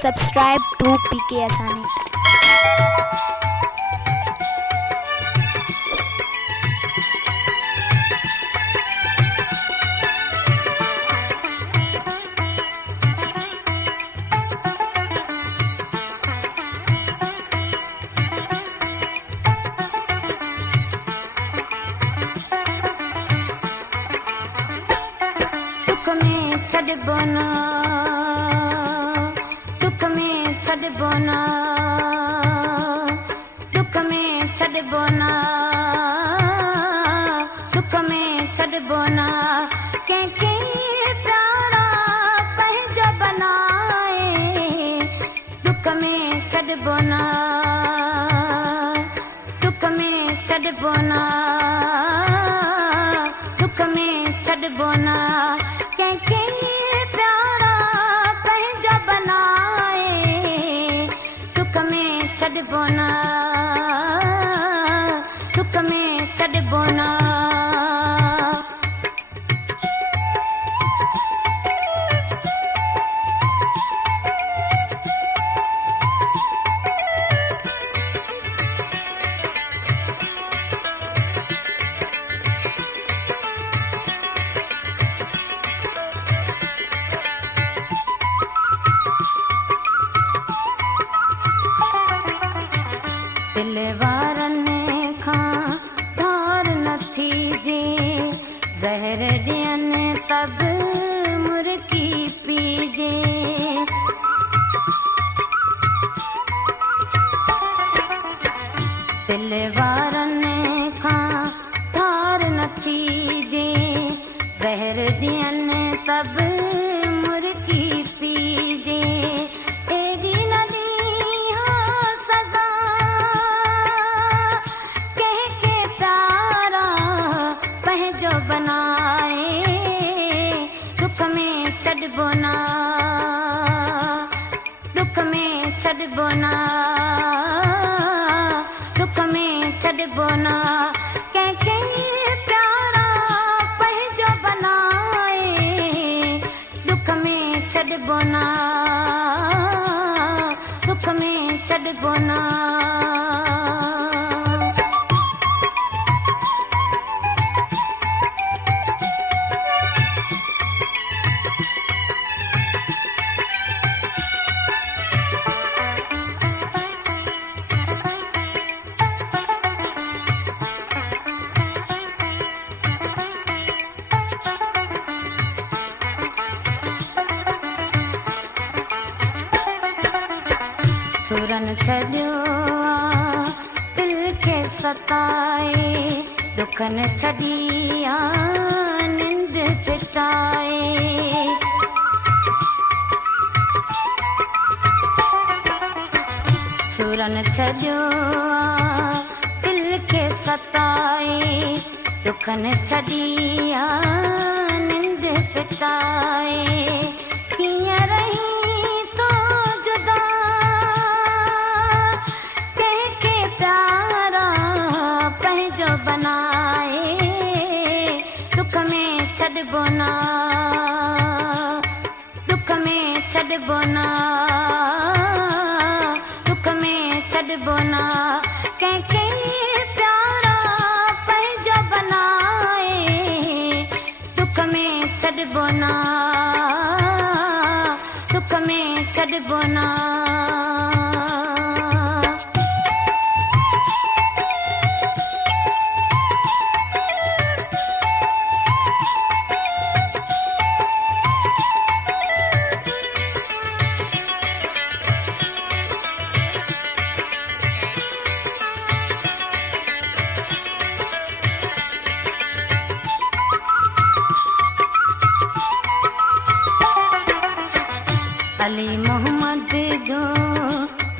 subscribe to PK Asani. छड़बोना दुख में छड़बोना दुख में छड़बोना दुख में छड़बोना के प्यारा पंहिंजो बनाए दुख में छड़बोना दुख में छड़बोना दुख में छड़बोना के प्यारा पंहिंजो बनाए दुख में छड़बोना दुख में छड़बोना दिलवारनि खां धार नथी जे ज़हर ॾियनि तब मुर्की पीजे दिलवारनि खां धार नथी जे ज़हर ॾियनि तब मुर्की पीजे एॾी नदी पंहिंजो बनाए दुख में छड़बोना दुख में छड़बोना दुख में छड़बोना के प्यारा पंहिंजो बनाए दुख में छड़बोना दुख में छड़बोना सुरन छॾियो दिल खे सताए दुखन छॾी निंड फिटाए सुरन छॾियो दिल खे सताए दुखन छॾी निंड फिटाए कीअं रही पंहिंजो बनाए दुख में छड़बोना दुख में छड़बोना दुख में छड़बोना के प्यारा पंहिंजो बनाए दुख में छड़बोना दुख में छड़बोना अली मोहम्मद जो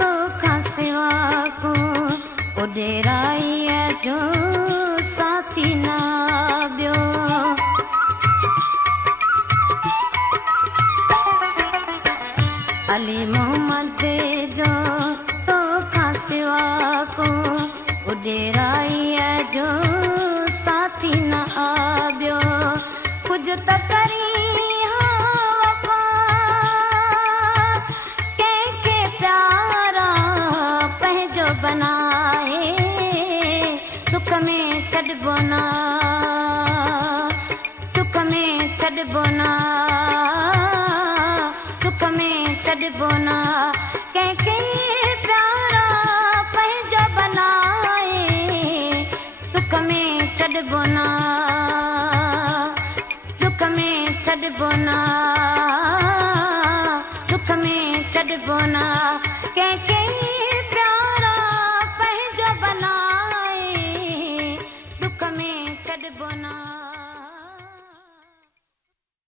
तोखां सिवा को उॾेराईअ जो साथी न ॿियो अली मोहम्मद जो तोखां सिवा को उॾेराईअ जो साथी न ॿियो कुझु त करी छॾिबो न दुख में छॾिबो न कंहिंखे प्यारा पंहिंजो बनाए दुख में छॾिबो न दुख में छॾिबो न दुख में छॾिबो न कंहिंखे